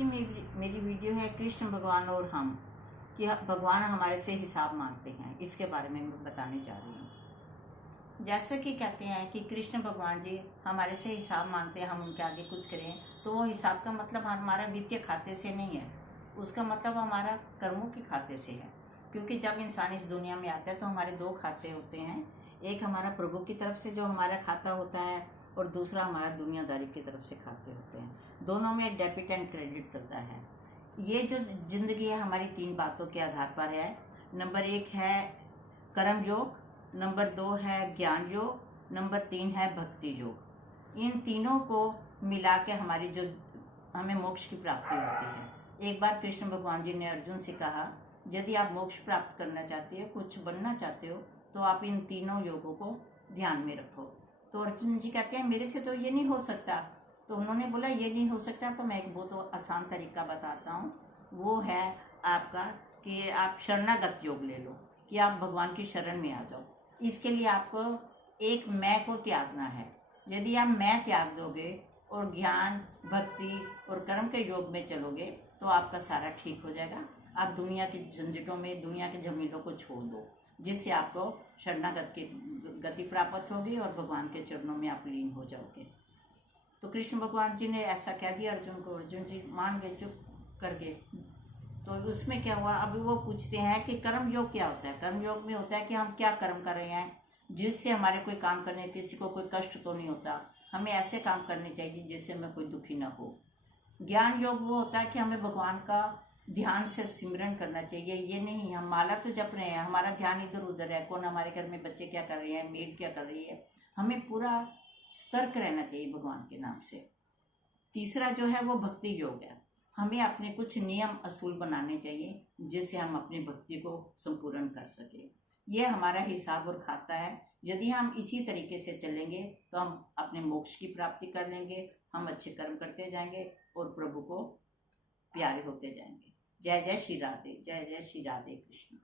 की मेरी वीडियो है कृष्ण भगवान और हम, कि भगवान हमारे से हिसाब मांगते हैं, इसके बारे में मैं बताने जा रही हूँ। जैसा कि कहते हैं कि कृष्ण भगवान जी हमारे से हिसाब मांगते हैं, हम उनके आगे कुछ करें, तो वो हिसाब का मतलब हमारा वित्तीय खाते से नहीं है, उसका मतलब हमारा कर्मों के खाते से है। क्योंकि जब इंसान इस दुनिया में आता है तो हमारे दो खाते होते हैं, एक हमारा प्रभु की तरफ से जो हमारा खाता होता है और दूसरा हमारा दुनियादारी की तरफ से खाते होते हैं। दोनों में डेबिट एंड क्रेडिट चलता है। ये जो जिंदगी है हमारी तीन बातों के आधार पर है। नंबर 1 है कर्म योग, नंबर 2 है ज्ञान योग, नंबर 3 है भक्ति योग। इन तीनों को मिला के हमारी जो हमें मोक्ष की प्राप्ति होती है। एक बार कृष्ण भगवान जी ने अर्जुन से कहा, यदि आप मोक्ष प्राप्त करना चाहते हो, कुछ बनना चाहते हो, तो आप इन तीनों योगों को ध्यान में रखो। तो अर्जुन जी कहते हैं मेरे से तो ये नहीं हो सकता। तो उन्होंने बोला ये नहीं हो सकता तो मैं एक बहुत आसान तरीका बताता हूँ, वो है आपका कि आप शरणागत योग ले लो, कि आप भगवान की शरण में आ जाओ। इसके लिए आपको एक मैं को त्यागना है। यदि आप मैं त्याग दोगे और ज्ञान, भक्ति और कर्म के योग में चलोगे तो आपका सारा ठीक हो जाएगा। आप दुनिया के झंझटों में, दुनिया के झमेलों को छोड़ दो, जिससे आपको शरणागत की गति प्राप्त होगी और भगवान के चरणों में आप लीन हो जाओगे। तो कृष्ण भगवान जी ने ऐसा कह दिया अर्जुन को, अर्जुन जी मान गए चुप करके। तो उसमें क्या हुआ, अभी वो पूछते हैं कि कर्म योग क्या होता है। कर्म योग में होता है कि हम क्या कर्म कर रहे हैं जिससे हमारे कोई काम करने, किसी को कोई कष्ट तो नहीं होता, हमें ऐसे काम करने चाहिए जिससे हमें कोई दुखी ना हो। ज्ञान योग वो होता है कि हमें भगवान का ध्यान से सिमरन करना चाहिए। ये नहीं हम माला तो जप रहे हैं, हमारा ध्यान इधर उधर है, कौन हमारे घर में बच्चे क्या कर रहे हैं, मेड क्या कर रही है, हमें पूरा सतर्क रहना चाहिए भगवान के नाम से। तीसरा जो है वो भक्ति योग है। हमें अपने कुछ नियम असूल बनाने चाहिए जिससे हम अपनी भक्ति को संपूर्ण कर सके। ये हमारा हिसाब और खाता है। यदि हम इसी तरीके से चलेंगे तो हम अपने मोक्ष की प्राप्ति कर लेंगे, हम अच्छे कर्म करते जाएंगे और प्रभु को प्यारे होते जाएंगे। जय जय श्री राधे, जय जय श्री राधे कृष्ण।